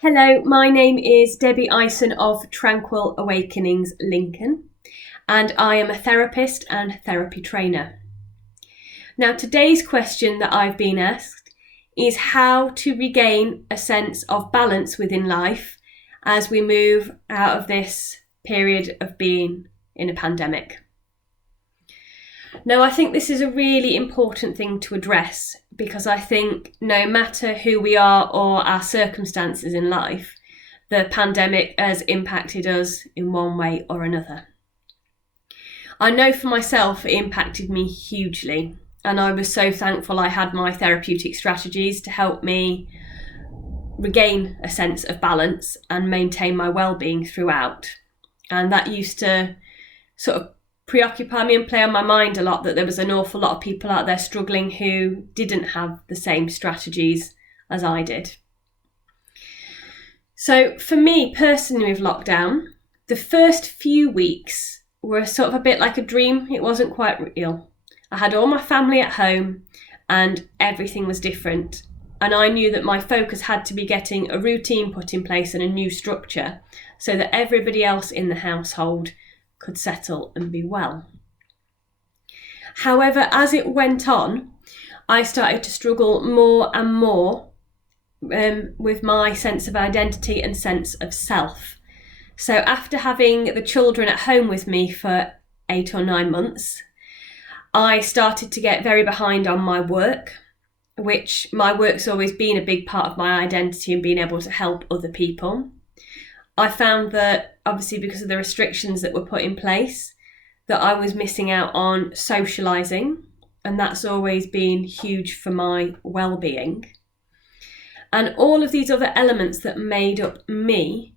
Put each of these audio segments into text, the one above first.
Hello, my name is Debbie Ison of Tranquil Awakenings Lincoln, and I am a therapist and therapy trainer. Now, today's question that I've been asked is how to regain a sense of balance within life as we move out of this period of being in a pandemic. Now, I think this is a really important thing to address because I think no matter who we are or our circumstances in life, the pandemic has impacted us in one way or another. I know for myself it impacted me hugely, and I was so thankful I had my therapeutic strategies to help me regain a sense of balance and maintain my well-being throughout. And that used to sort of preoccupy me and play on my mind a lot, that there was an awful lot of people out there struggling who didn't have the same strategies as I did. So for me personally with lockdown, the first few weeks were sort of a bit like a dream. It wasn't quite real. I had all my family at home and everything was different. And I knew that my focus had to be getting a routine put in place and a new structure so that everybody else in the household could settle and be well. However, as it went on, I started to struggle more and more with my sense of identity and sense of self. So after having the children at home with me for 8 or 9 months, I started to get very behind on my work, which my work's always been a big part of my identity and being able to help other people. I found that obviously because of the restrictions that were put in place, that I was missing out on socialising, and that's always been huge for my well-being. And all of these other elements that made up me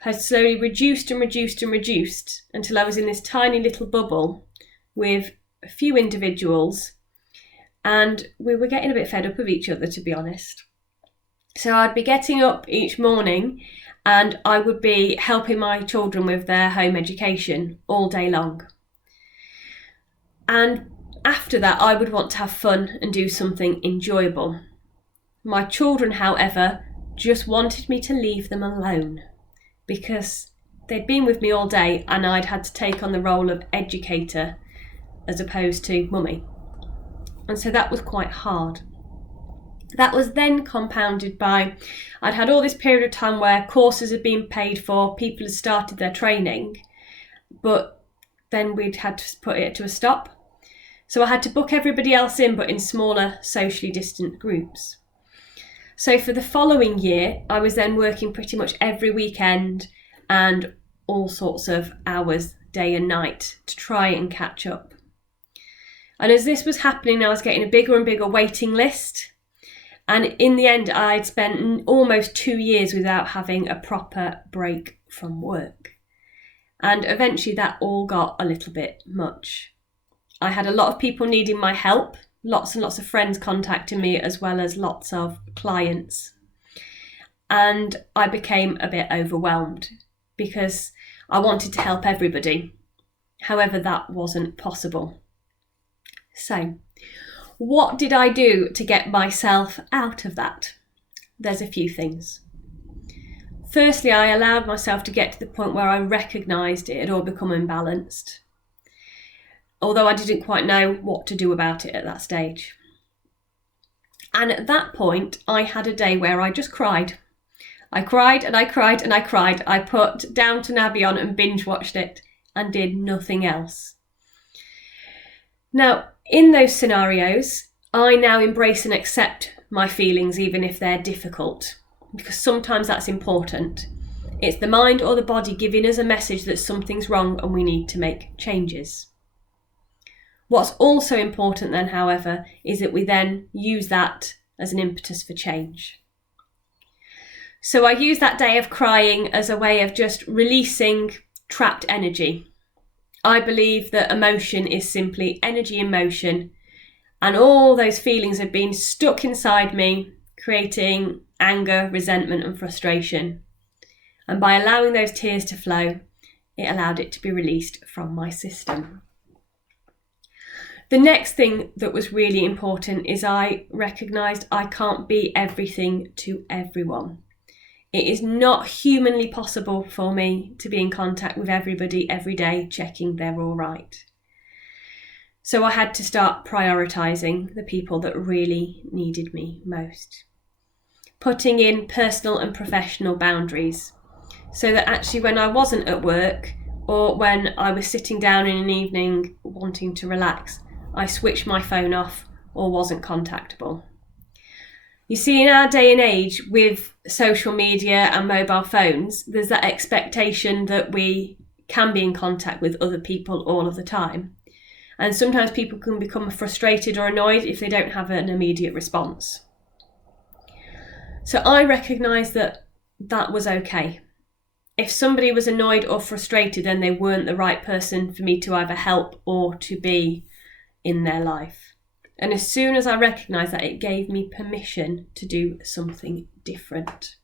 had slowly reduced until I was in this tiny little bubble with a few individuals, and we were getting a bit fed up of each other, to be honest. So I'd be getting up each morning and I would be helping my children with their home education all day long. And after that, I would want to have fun and do something enjoyable. My children, however, just wanted me to leave them alone because they'd been with me all day and I'd had to take on the role of educator as opposed to mummy. And so that was quite hard. That was then compounded by, I'd had all this period of time where courses had been paid for, people had started their training, but then we'd had to put it to a stop. So I had to book everybody else in, but in smaller, socially distant groups. So for the following year, I was then working pretty much every weekend and all sorts of hours, day and night, to try and catch up. And as this was happening, I was getting a bigger and bigger waiting list. And in the end, I'd spent almost 2 years without having a proper break from work. And eventually that all got a little bit much. I had a lot of people needing my help, lots and lots of friends contacting me, as well as lots of clients. And I became a bit overwhelmed because I wanted to help everybody. However, that wasn't possible. So, what did I do to get myself out of that? There's a few things. Firstly, I allowed myself to get to the point where I recognised it had all become imbalanced, although I didn't quite know what to do about it at that stage. And at that point, I had a day where I just cried. I cried and I cried and I cried. I put Downton Abbey on and binge watched it and did nothing else. Now, in those scenarios, I now embrace and accept my feelings, even if they're difficult, because sometimes that's important. It's the mind or the body giving us a message that something's wrong and we need to make changes. What's also important then, however, is that we then use that as an impetus for change. So I use that day of crying as a way of just releasing trapped energy. I believe that emotion is simply energy in motion, and all those feelings have been stuck inside me, creating anger, resentment and frustration. And by allowing those tears to flow, it allowed it to be released from my system. The next thing that was really important is I recognised I can't be everything to everyone. It is not humanly possible for me to be in contact with everybody every day, checking they're all right. So I had to start prioritising the people that really needed me most. Putting in personal and professional boundaries, so that actually when I wasn't at work or when I was sitting down in an evening wanting to relax, I switched my phone off or wasn't contactable. You see, in our day and age with social media and mobile phones, there's that expectation that we can be in contact with other people all of the time. And sometimes people can become frustrated or annoyed if they don't have an immediate response. So I recognised that that was okay. If somebody was annoyed or frustrated, then they weren't the right person for me to either help or to be in their life. And as soon as I recognised that, it gave me permission to do something different.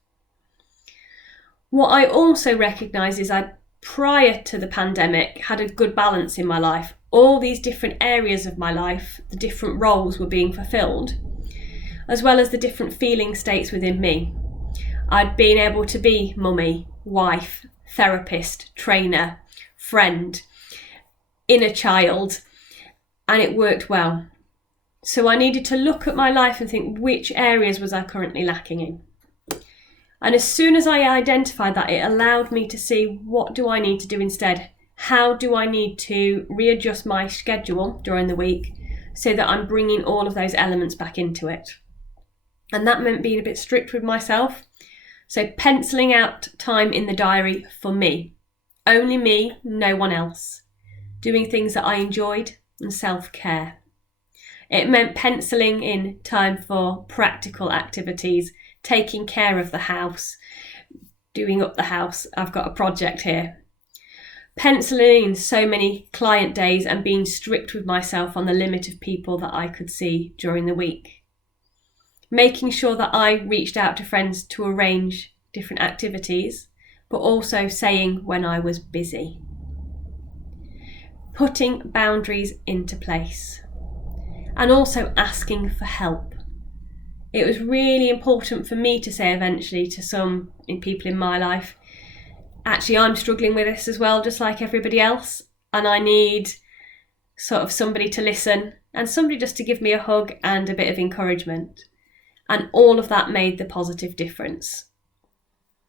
What I also recognise is I, prior to the pandemic, had a good balance in my life. All these different areas of my life, the different roles were being fulfilled, as well as the different feeling states within me. I'd been able to be mummy, wife, therapist, trainer, friend, inner child, and it worked well. So I needed to look at my life and think, which areas was I currently lacking in? And as soon as I identified that, it allowed me to see, what do I need to do instead? How do I need to readjust my schedule during the week so that I'm bringing all of those elements back into it? And that meant being a bit strict with myself. So penciling out time in the diary for me. Only me, no one else. Doing things that I enjoyed and self-care. It meant penciling in time for practical activities, taking care of the house, doing up the house. I've got a project here. Penciling in so many client days and being strict with myself on the limit of people that I could see during the week. Making sure that I reached out to friends to arrange different activities, but also saying when I was busy. Putting boundaries into place. And also asking for help. It was really important for me to say eventually to some people in my life, actually I'm struggling with this as well, just like everybody else, and I need sort of somebody to listen and somebody just to give me a hug and a bit of encouragement. And all of that made the positive difference.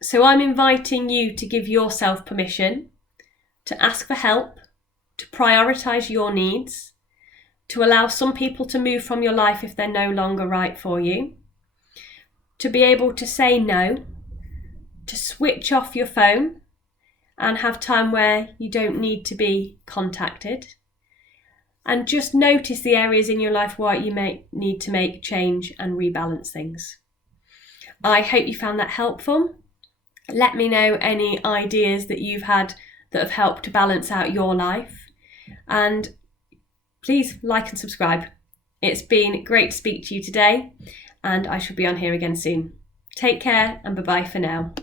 So I'm inviting you to give yourself permission to ask for help, to prioritise your needs, to allow some people to move from your life if they're no longer right for you, to be able to say no, to switch off your phone and have time where you don't need to be contacted, and just notice the areas in your life where you may need to make change and rebalance things. I hope you found that helpful. Let me know any ideas that you've had that have helped to balance out your life, and please like and subscribe. It's been great to speak to you today, and I shall be on here again soon. Take care and bye-bye for now.